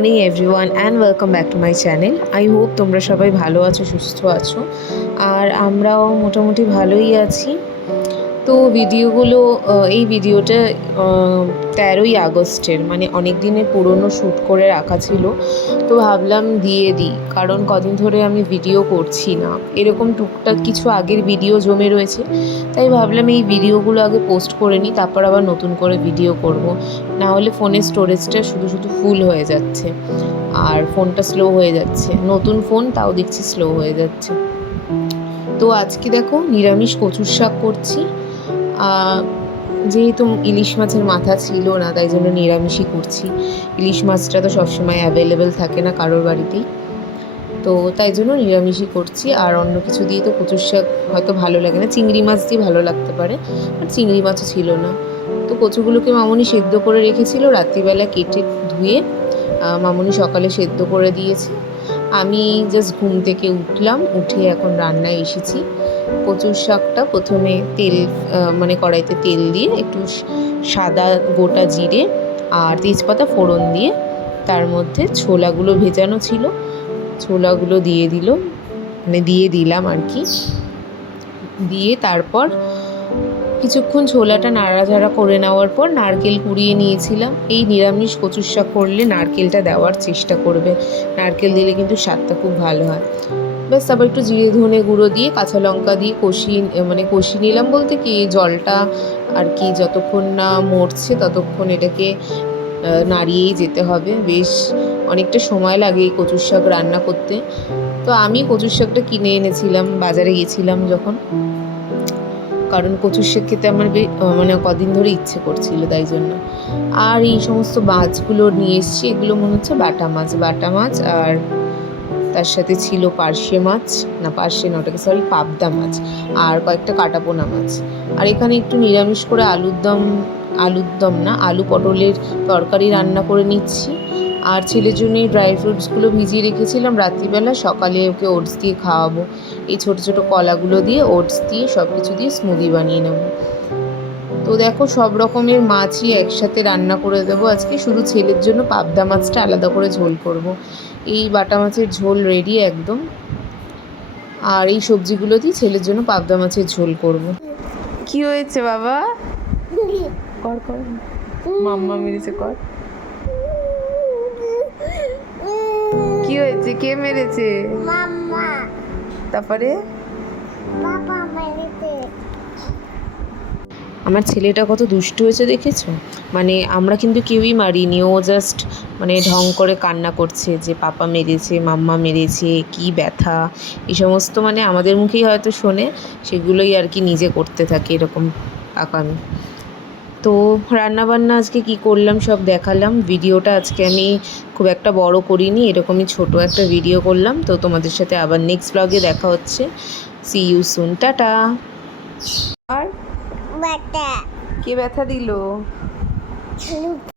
Morning everyone and welcome back to my channel. I hope তোমরা সবাই ভালো আছো, সুস্থ আছো, আর আমরাও মোটামুটি ভালোই আছি। তো এই ভিডিওটা 13ই আগস্টের, মানে অনেক দিনের পুরনো শ্যুট করে রাখা ছিল। তো ভাবলাম দিয়ে দিই, কারণ কদিন ধরে আমি ভিডিও করছি না, এরকম টুকটাক কিছু আগের ভিডিও জমে রয়েছে। তাই ভাবলাম এই ভিডিওগুলো আগে পোস্ট করে নিই, তারপর আবার নতুন করে ভিডিও করব। না হলে ফোনের স্টোরেজটা শুধু শুধু ফুল হয়ে যাচ্ছে আর ফোনটা স্লো হয়ে যাচ্ছে। নতুন ফোন, তাও দেখছি স্লো হয়ে যাচ্ছে। তো আজকে দেখো নিরামিষ কচুর শাক করছি। যেহেতু ইলিশ মাছের মাথা ছিল না, তাই জন্য নিরামিষই করছি। ইলিশ মাছটা তো সবসময় অ্যাভেলেবেল থাকে না কারোর বাড়িতেই, তো তাই জন্য নিরামিষই করছি। আর অন্য কিছু দিয়ে তো কচুর শাক হয়তো ভালো লাগে না, চিংড়ি মাছ দিয়ে ভালো লাগতে পারে, আর চিংড়ি মাছও ছিল না। তো কচুগুলোকে মামুনি সেদ্ধ করে রেখেছিল, রাত্রিবেলা কেটে ধুয়ে মামুনি সকালে সেদ্ধ করে দিয়েছে। আমি জাস্ট ঘুম থেকে উঠলাম, উঠে এখন রান্নায় এসেছি। কচুর শাকটা প্রথমে মানে কড়াইতে তেল দিয়ে একটু সাদা গোটা জিরে আর তেজপাতা ফোড়ন দিয়ে, তার মধ্যে ছোলাগুলো ভেজানো ছিল, ছোলাগুলো দিয়ে দিলাম আর কি। দিয়ে তারপর কিছুক্ষণ ছোলাটা নাড়াচাড়া করে নেওয়ার পর নারকেল কুড়িয়ে নিয়েছিলাম। এই নিরামিষ কচুর শাক করলে নারকেলটা দেওয়ার চেষ্টা করবে, নারকেল দিলে কিন্তু স্বাদটা খুব ভালো হয়। ব্যাস, তারপর একটু জিরে ধনে গুঁড়ো দিয়ে কাঁচা লঙ্কা দিয়ে কষিয়ে নিলাম, বলতে কি জলটা আর কি যতক্ষণ না মরছে ততক্ষণ এটাকে নাড়িয়েই যেতে হবে। বেশ অনেকটা সময় লাগে এই কচুর শাক রান্না করতে। তো আমি কচুর শাকটা কিনে এনেছিলাম, বাজারে গেছিলাম যখন, কারণ কচুর শাক খেতে আমার মানে কদিন ধরে ইচ্ছে করছিল, তাই জন্য। আর এই সমস্ত মাছগুলো নিয়ে এসেছি, এগুলো মনে হচ্ছে বাটা মাছ, আর তার সাথে ছিল পার্শে না, ওটাকে পাবদা মাছ, আর কয়েকটা কাটাপোনা মাছ। আর এখানে একটু নিরামিষ করে আলু পটলের তরকারি রান্না করে নিচ্ছি। আর ছেলের জন্য এই ড্রাই ফ্রুটসগুলো ভিজিয়ে রেখেছিলাম রাত্রিবেলা, সকালে ওকে ওটস দিয়ে খাওয়াবো। এই ছোটো ছোটো কলাগুলো দিয়ে ওটস দিয়ে সব কিছু দিয়ে স্মুদি বানিয়ে নেবো। তো দেখো, সব রকমের মাছই একসাথে রান্না করে দেবো আজকে। শুধু ছেলের জন্য পাবদা মাছটা আলাদা করে ঝোল করব। এই বাটা মাছের ঝোল রেডি একদম, আর এই সবজিগুলো দিয়ে ছেলের জন্য পাবদা মাছের ঝোল করব। কি হয়েছে বাবা? কর কর, মাম্মা মেরেছে, কর। কি হয়েছে? কে মেরেছে? মাম্মা। তারপরে বাবা মেরেছে। আমার ছেলেটা কত দুষ্টু হয়েছে দেখেছো? মানে আমরা কিন্তু কেউই মারিনি, ও জাস্ট মানে ঢং করে কান্না করছে যে পাপা মেরেছে, মাম্মা মেরেছে, কি ব্যথা, এই সমস্ত মানে আমাদের মুখেই হয়তো শোনে, সেগুলোই আর কি নিজে করতে থাকে এরকম পাকামি। তো রান্নাবান্না আজকে কি করলাম সব দেখালাম। ভিডিওটা আজকে আমি খুব একটা বড় করিনি, এরকমই ছোট একটা ভিডিও করলাম। তো তোমাদের সাথে আবার নেক্সট ব্লগে দেখা হচ্ছে। সি ইউ সুন, টাটা। আর কে ব্যথা দিল?